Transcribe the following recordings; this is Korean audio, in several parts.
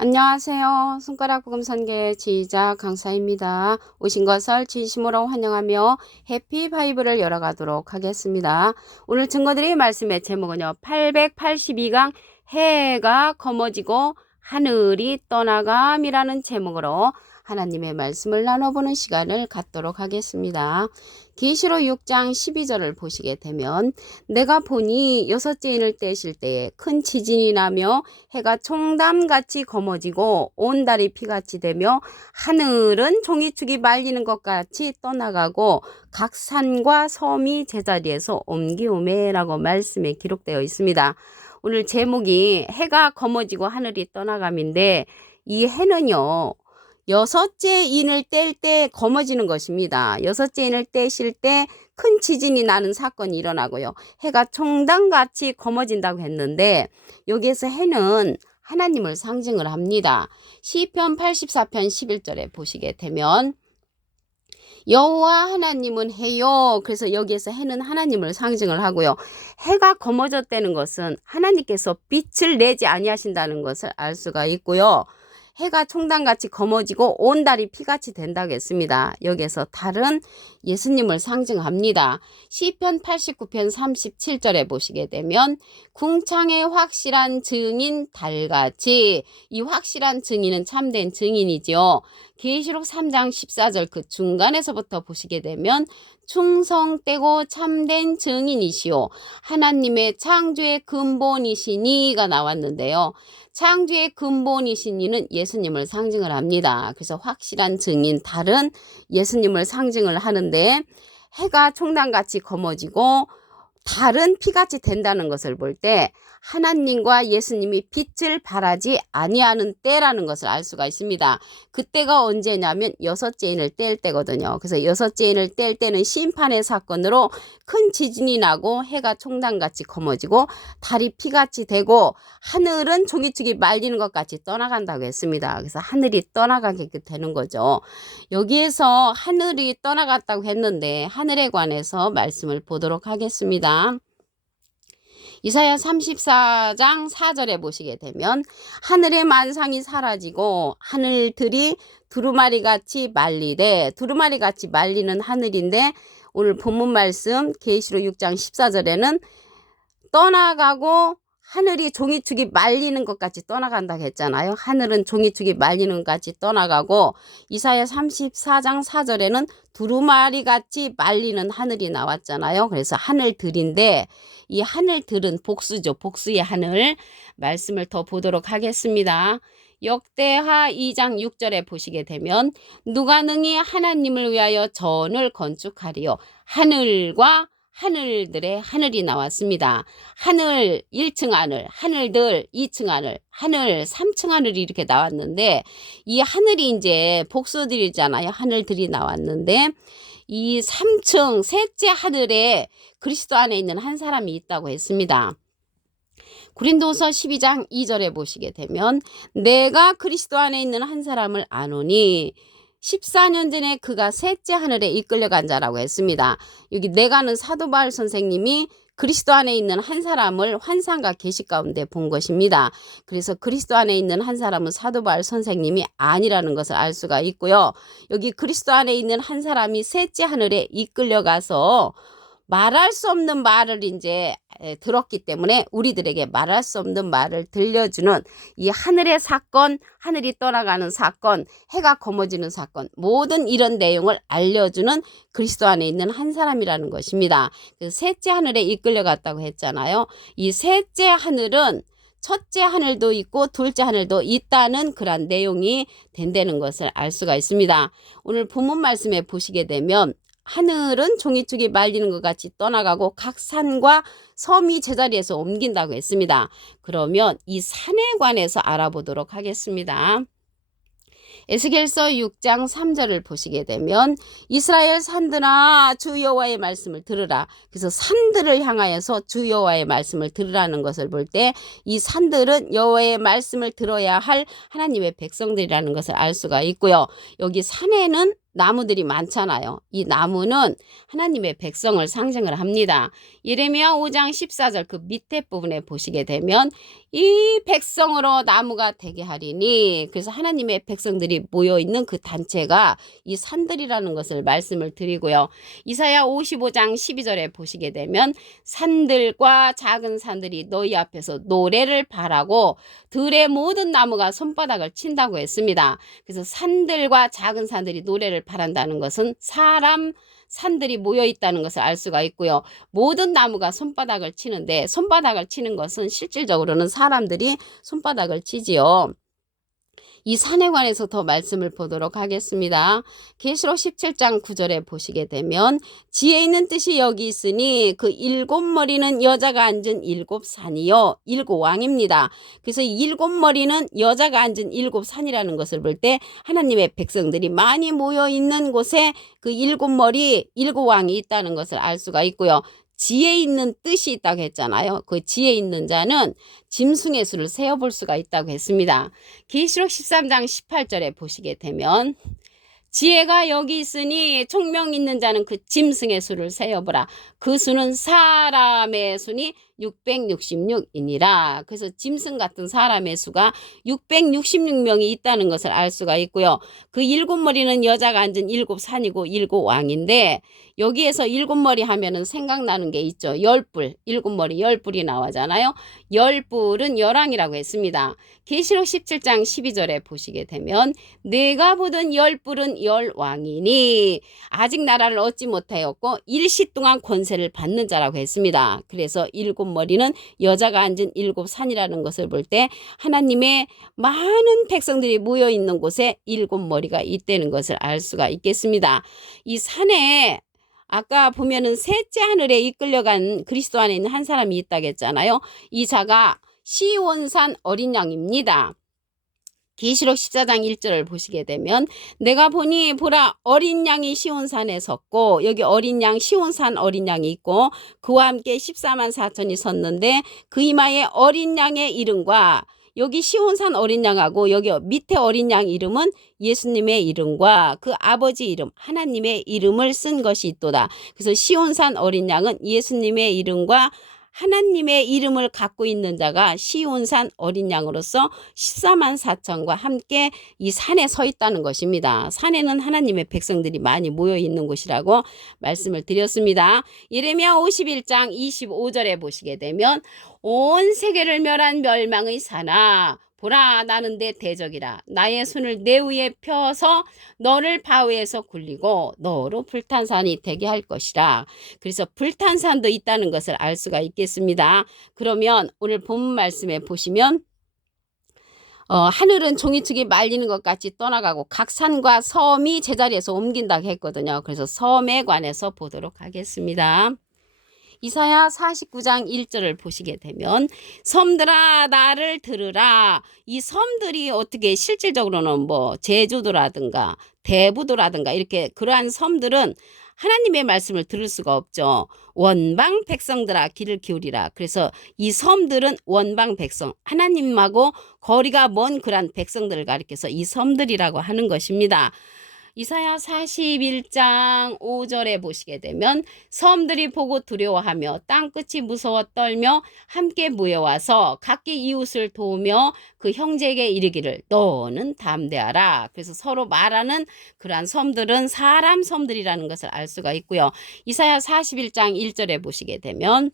안녕하세요. 손가락 부금선계 지휘자 강사입니다. 오신 것을 진심으로 환영하며 해피 바이블을 열어가도록 하겠습니다. 오늘 증거드릴 말씀의 제목은요. 882강 해가 검어지고 하늘이 떠나감이라는 제목으로 하나님의 말씀을 나눠보는 시간을 갖도록 하겠습니다. 계시록 6장 12절을 보시게 되면 내가 보니 여섯째 인을 떼실 때에 큰 지진이 나며 해가 총담같이 검어지고 온 달이 피같이 되며 하늘은 종이축이 말리는 것 같이 떠나가고 각 산과 섬이 제자리에서 옮기오매라고 말씀에 기록되어 있습니다. 오늘 제목이 해가 검어지고 하늘이 떠나감인데 이 해는요. 여섯째 인을 뗄 때 검어지는 것입니다. 여섯째 인을 떼실 때 큰 지진이 나는 사건이 일어나고요. 해가 총당같이 검어진다고 했는데 여기에서 해는 하나님을 상징을 합니다. 시편 84편 11절에 보시게 되면 여호와 하나님은 해요. 그래서 여기에서 해는 하나님을 상징을 하고요. 해가 검어졌다는 것은 하나님께서 빛을 내지 아니하신다는 것을 알 수가 있고요. 해가 총당같이 검어지고 온 달이 피같이 된다고 했습니다. 여기에서 달은 예수님을 상징합니다. 시편 89편 37절에 보시게 되면 궁창의 확실한 증인 달같이, 이 확실한 증인은 참된 증인이지요. 계시록 3장 14절 그 중간에서부터 보시게 되면 충성되고 참된 증인이시오 하나님의 창조의 근본이시니가 나왔는데요. 창조의 근본이신 이는 예수님을 상징을 합니다. 그래서 확실한 증인 달은 예수님을 상징을 하는데 해가 총당같이 검어지고 달은 피같이 된다는 것을 볼 때 하나님과 예수님이 빛을 발하지 아니하는 때라는 것을 알 수가 있습니다. 그때가 언제냐면 여섯째 인을 뗄 때거든요. 그래서 여섯째 인을 뗄 때는 심판의 사건으로 큰 지진이 나고 해가 총당같이 검어지고 달이 피같이 되고 하늘은 종이축이 말리는 것 같이 떠나간다고 했습니다. 그래서 하늘이 떠나가게 되는 거죠. 여기에서 하늘이 떠나갔다고 했는데 하늘에 관해서 말씀을 보도록 하겠습니다. 이사야 34장 4절에 보시게 되면 하늘의 만상이 사라지고 하늘들이 두루마리같이 말리되, 두루마리같이 말리는 하늘인데 오늘 본문 말씀 계시록 6장 14절에는 떠나가고 하늘이 종이축이 말리는 것 같이 떠나간다고 했잖아요. 하늘은 종이축이 말리는 것 같이 떠나가고 이사야 34장 4절에는 두루마리같이 말리는 하늘이 나왔잖아요. 그래서 하늘들인데 이 하늘들은 복수죠. 복수의 하늘 말씀을 더 보도록 하겠습니다. 역대하 2장 6절에 보시게 되면 누가 능히 하나님을 위하여 전을 건축하리요. 하늘과 하늘들의 하늘이 나왔습니다. 하늘 1층 하늘, 하늘들 2층 하늘, 하늘 3층 하늘이 이렇게 나왔는데 이 하늘이 이제 복수들이잖아요. 하늘들이 나왔는데 이 3층 셋째 하늘에 그리스도 안에 있는 한 사람이 있다고 했습니다. 고린도서 12장 2절에 보시게 되면 내가 그리스도 안에 있는 한 사람을 아노니 14년 전에 그가 셋째 하늘에 이끌려간 자라고 했습니다. 여기 내가는 사도 바울 선생님이 그리스도 안에 있는 한 사람을 환상과 계시 가운데 본 것입니다. 그래서 그리스도 안에 있는 한 사람은 사도 바울 선생님이 아니라는 것을 알 수가 있고요. 여기 그리스도 안에 있는 한 사람이 셋째 하늘에 이끌려가서 말할 수 없는 말을 이제 들었기 때문에 우리들에게 말할 수 없는 말을 들려주는 이 하늘의 사건, 하늘이 떠나가는 사건, 해가 검어지는 사건, 모든 이런 내용을 알려주는 그리스도 안에 있는 한 사람이라는 것입니다. 셋째 하늘에 이끌려갔다고 했잖아요. 이 셋째 하늘은 첫째 하늘도 있고 둘째 하늘도 있다는 그런 내용이 된다는 것을 알 수가 있습니다. 오늘 본문 말씀에 보시게 되면 하늘은 종이축이 말리는 것 같이 떠나가고 각 산과 섬이 제자리에서 옮긴다고 했습니다. 그러면 이 산에 관해서 알아보도록 하겠습니다. 에스겔서 6장 3절을 보시게 되면 이스라엘 산들아 주 여호와의 말씀을 들으라. 그래서 산들을 향하여서 주 여호와의 말씀을 들으라는 것을 볼 때 이 산들은 여호와의 말씀을 들어야 할 하나님의 백성들이라는 것을 알 수가 있고요. 여기 산에는 나무들이 많잖아요. 이 나무는 하나님의 백성을 상징을 합니다. 예레미야 5장 14절 그 밑에 부분에 보시게 되면 이 백성으로 나무가 되게 하리니, 그래서 하나님의 백성들이 모여있는 그 단체가 이 산들이라는 것을 말씀을 드리고요. 이사야 55장 12절에 보시게 되면 산들과 작은 산들이 너희 앞에서 노래를 바라고 들의 모든 나무가 손바닥을 친다고 했습니다. 그래서 산들과 작은 산들이 노래를 바란다는 것은 산들이 모여 있다는 것을 알 수가 있고요. 모든 나무가 손바닥을 치는데, 손바닥을 치는 것은 실질적으로는 사람들이 손바닥을 치지요. 이 산에 관해서 더 말씀을 보도록 하겠습니다. 계시록 17장 9절에 보시게 되면 지혜 있는 뜻이 여기 있으니 그 일곱 머리는 여자가 앉은 일곱 산이요 일곱 왕입니다. 그래서 일곱 머리는 여자가 앉은 일곱 산이라는 것을 볼 때 하나님의 백성들이 많이 모여 있는 곳에 그 일곱 머리 일곱 왕이 있다는 것을 알 수가 있고요. 지혜 있는 뜻이 있다고 했잖아요. 그 지혜 있는 자는 짐승의 수를 세어볼 수가 있다고 했습니다. 계시록 13장 18절에 보시게 되면 지혜가 여기 있으니 총명 있는 자는 그 짐승의 수를 세어보라. 그 수는 사람의 수니 666이니라. 그래서 짐승 같은 사람의 수가 666명이 있다는 것을 알 수가 있고요. 그 일곱 머리는 여자가 앉은 일곱 산이고 일곱 왕인데, 여기에서 일곱 머리 하면은 생각나는 게 있죠. 열불, 일곱 머리 열불이 나오잖아요. 열불은 열왕이라고 했습니다. 계시록 17장 12절에 보시게 되면 내가 보던 열불은 열왕이니 아직 나라를 얻지 못하였고 일시 동안 권세를 받는 자라고 했습니다. 그래서 일곱 머리는 여자가 앉은 일곱 산이라는 것을 볼 때 하나님의 많은 백성들이 모여 있는 곳에 일곱 머리가 있다는 것을 알 수가 있겠습니다. 이 산에 아까 보면은 셋째 하늘에 이끌려간 그리스도 안에 있는 한 사람이 있다고 했잖아요. 이 자가 시온산 어린 양입니다. 계시록 14장 1절을 보시게 되면 내가 보니 보라 어린 양이 시온산에 섰고, 여기 어린 양 시온산 어린 양이 있고 그와 함께 14만 4천이 섰는데 그 이마에 어린 양의 이름과, 여기 시온산 어린 양하고 여기 밑에 어린 양 이름은 예수님의 이름과 그 아버지 이름 하나님의 이름을 쓴 것이 있도다. 그래서 시온산 어린 양은 예수님의 이름과 하나님의 이름을 갖고 있는 자가 시온산 어린 양으로서 14만 4천과 함께 이 산에 서 있다는 것입니다. 산에는 하나님의 백성들이 많이 모여 있는 곳이라고 말씀을 드렸습니다. 예레미야 51장 25절에 보시게 되면 온 세계를 멸한 멸망의 산아 보라 나는 내 대적이라. 나의 손을 내 위에 펴서 너를 바위에서 굴리고 너로 불탄 산이 되게 할 것이라. 그래서 불탄 산도 있다는 것을 알 수가 있겠습니다. 그러면 오늘 본문 말씀에 보시면 하늘은 종이축이 말리는 것 같이 떠나가고 각 산과 섬이 제자리에서 옮긴다고 했거든요. 그래서 섬에 관해서 보도록 하겠습니다. 이사야 49장 1절을 보시게 되면 섬들아 나를 들으라. 이 섬들이 어떻게 실질적으로는 뭐 제주도라든가 대부도라든가 이렇게 그러한 섬들은 하나님의 말씀을 들을 수가 없죠. 원방 백성들아 귀를 기울이라. 그래서 이 섬들은 원방 백성, 하나님하고 거리가 먼 그러한 백성들을 가리켜서 이 섬들이라고 하는 것입니다. 이사야 41장 5절에 보시게 되면 섬들이 보고 두려워하며 땅끝이 무서워 떨며 함께 모여와서 각기 이웃을 도우며 그 형제에게 이르기를 너는 담대하라. 그래서 서로 말하는 그러한 섬들은 사람 섬들이라는 것을 알 수가 있고요. 이사야 41장 1절에 보시게 되면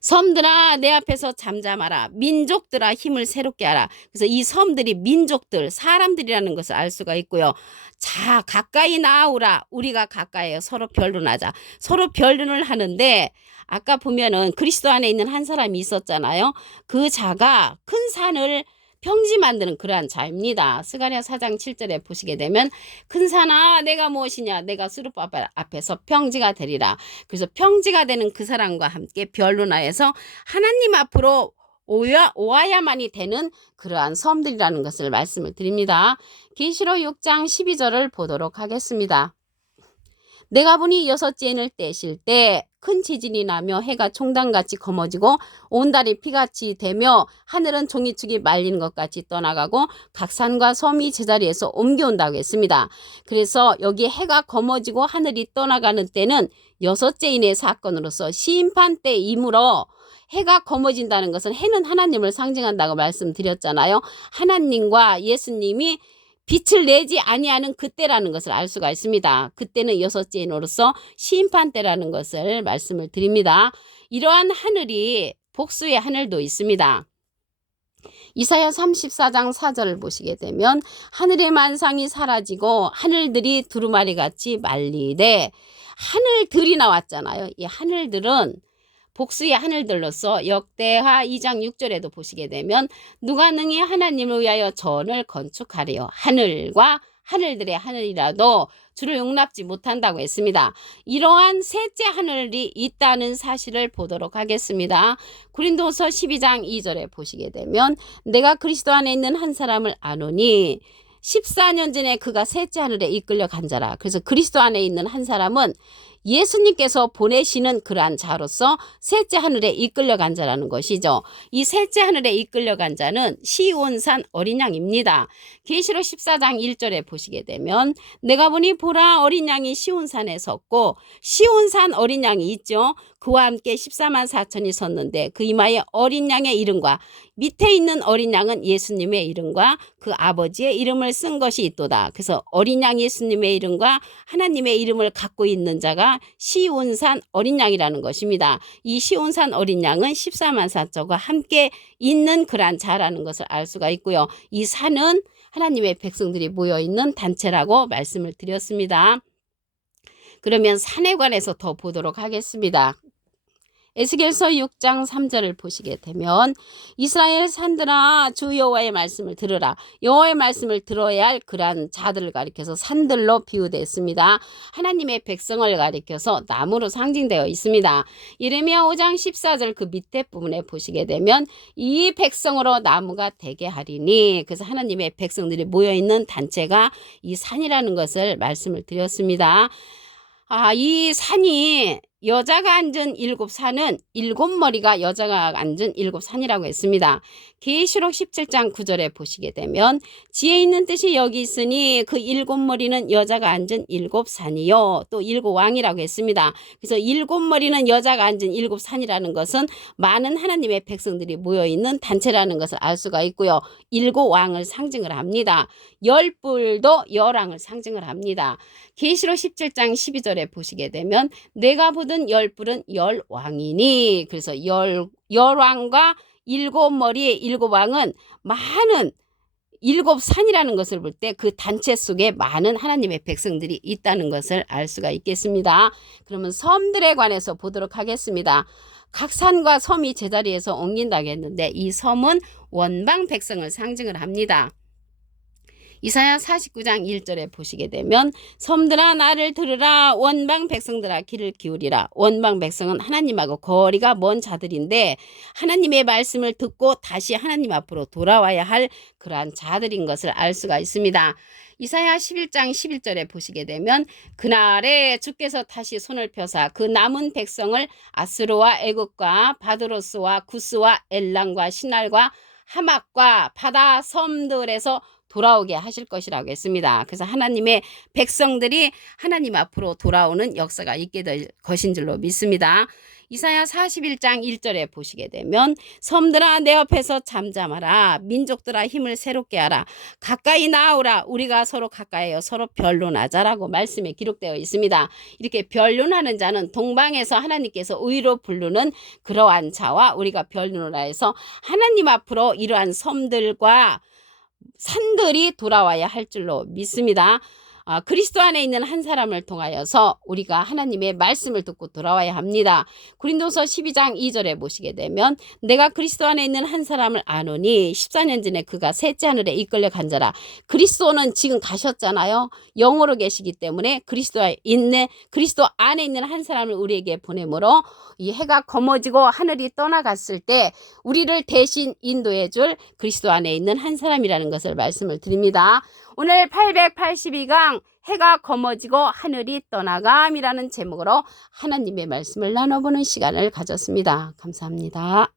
섬들아 내 앞에서 잠잠하라. 민족들아 힘을 새롭게 하라. 그래서 이 섬들이 민족들, 사람들이라는 것을 알 수가 있고요. 자 가까이 나오라. 우리가 가까이에 서로 변론하자. 서로 변론을 하는데 아까 보면은 그리스도 안에 있는 한 사람이 있었잖아요. 그 자가 큰 산을 평지 만드는 그러한 자입니다. 스가랴 4장 7절에 보시게 되면 큰 산아 내가 무엇이냐 내가 수르바벨 앞에서 평지가 되리라. 그래서 평지가 되는 그 사람과 함께 변론하여서 하나님 앞으로 오아야만이 되는 그러한 섬들이라는 것을 말씀을 드립니다. 계시록 6장 12절을 보도록 하겠습니다. 내가 보니 여섯째 인을 떼실 때 큰 지진이 나며 해가 총단같이 검어지고 온 달이 피같이 되며 하늘은 종이축이 말리는 것 같이 떠나가고 각 산과 섬이 제자리에서 옮겨온다고 했습니다. 그래서 여기 해가 검어지고 하늘이 떠나가는 때는 여섯째 인의 사건으로서 심판 때이므로 해가 검어진다는 것은 해는 하나님을 상징한다고 말씀드렸잖아요. 하나님과 예수님이 빛을 내지 아니하는 그때라는 것을 알 수가 있습니다. 그때는 여섯째 인으로서 심판 때라는 것을 말씀을 드립니다. 이러한 하늘이 복수의 하늘도 있습니다. 이사야 34장 4절을 보시게 되면 하늘의 만상이 사라지고 하늘들이 두루마리 같이 말리되, 하늘들이 나왔잖아요. 이 하늘들은 복수의 하늘들로서 역대하 2장 6절에도 보시게 되면 누가 능히 하나님을 위하여 전을 건축하리요. 하늘과 하늘들의 하늘이라도 주를 용납지 못한다고 했습니다. 이러한 셋째 하늘이 있다는 사실을 보도록 하겠습니다. 고린도서 12장 2절에 보시게 되면 내가 그리스도 안에 있는 한 사람을 아노니 14년 전에 그가 셋째 하늘에 이끌려 간 자라. 그래서 그리스도 안에 있는 한 사람은 예수님께서 보내시는 그러한 자로서 셋째 하늘에 이끌려 간 자라는 것이죠. 이 셋째 하늘에 이끌려 간 자는 시온산 어린 양입니다. 계시록 14장 1절에 보시게 되면 내가 보니 보라 어린 양이 시온산에 섰고, 시온산 어린 양이 있죠. 그와 함께 14만 4천이 섰는데 그 이마에 어린 양의 이름과 밑에 있는 어린 양은 예수님의 이름과 그 아버지의 이름을 쓴 것이 있도다. 그래서 어린 양 예수님의 이름과 하나님의 이름을 갖고 있는 자가 시온산 어린 양이라는 것입니다. 이 시온산 어린 양은 14만 4천과 함께 있는 그러한 자라는 것을 알 수가 있고요. 이 산은 하나님의 백성들이 모여있는 단체라고 말씀을 드렸습니다. 그러면 산에 관해서 더 보도록 하겠습니다. 에스겔서 6장 3절을 보시게 되면 이스라엘 산들아 주 여호와의 말씀을 들으라. 여호와의 말씀을 들어야 할 그러한 자들을 가리켜서 산들로 비유되었습니다. 하나님의 백성을 가리켜서 나무로 상징되어 있습니다. 예레미야 5장 14절 그 밑에 부분에 보시게 되면 이 백성으로 나무가 되게 하리니, 그래서 하나님의 백성들이 모여있는 단체가 이 산이라는 것을 말씀을 드렸습니다. 이 산이 여자가 앉은 7산은 7머리가 여자가 앉은 7산이라고 했습니다. 계시록 17장 9절에 보시게 되면 지혜 있는 뜻이 여기 있으니 그 7머리는 여자가 앉은 7산이요 또 7왕이라고 했습니다. 그래서 7머리는 여자가 앉은 7산이라는 것은 많은 하나님의 백성들이 모여있는 단체라는 것을 알 수가 있고요. 7왕을 상징을 합니다. 10뿔도 열왕을 상징을 합니다. 계시록 17장 12절에 보시게 되면 내가 보던 10뿔은 열왕이니, 그래서 열왕과 7머리의 7왕은 많은 7산이라는 것을 볼 때 그 단체 속에 많은 하나님의 백성들이 있다는 것을 알 수가 있겠습니다. 그러면 섬들에 관해서 보도록 하겠습니다. 각 산과 섬이 제자리에서 옮긴다고 했는데 이 섬은 원방 백성을 상징을 합니다. 이사야 49장 1절에 보시게 되면 섬들아 나를 들으라, 원방 백성들아 귀를 기울이라. 원방 백성은 하나님하고 거리가 먼 자들인데 하나님의 말씀을 듣고 다시 하나님 앞으로 돌아와야 할 그러한 자들인 것을 알 수가 있습니다. 이사야 11장 11절에 보시게 되면 그날에 주께서 다시 손을 펴사 그 남은 백성을 아스로와 애굽과 바드로스와 구스와 엘람과 시날과 하막과 바다 섬들에서 돌아오게 하실 것이라고 했습니다. 그래서 하나님의 백성들이 하나님 앞으로 돌아오는 역사가 있게 될 것인 줄로 믿습니다. 이사야 41장 1절에 보시게 되면 섬들아 내 옆에서 잠잠하라, 민족들아 힘을 새롭게 하라, 가까이 나오라, 우리가 서로 가까이여 서로 변론하자라고 말씀에 기록되어 있습니다. 이렇게 변론하는 자는 동방에서 하나님께서 의로 부르는 그러한 자와 우리가 변론을 해서 하나님 앞으로 이러한 섬들과 산들이 돌아와야 할 줄로 믿습니다. 그리스도 안에 있는 한 사람을 통하여서 우리가 하나님의 말씀을 듣고 돌아와야 합니다. 고린도서 12장 2절에 보시게 되면 내가 그리스도 안에 있는 한 사람을 아노니 14년 전에 그가 셋째 하늘에 이끌려 간 자라. 그리스도는 지금 가셨잖아요. 영으로 계시기 때문에 그리스도 안에 있는 한 사람을 우리에게 보내므로 이 해가 검어지고 하늘이 떠나갔을 때 우리를 대신 인도해 줄 그리스도 안에 있는 한 사람이라는 것을 말씀을 드립니다. 오늘 882강 해가 검어지고 하늘이 떠나감이라는 제목으로 하나님의 말씀을 나눠보는 시간을 가졌습니다. 감사합니다.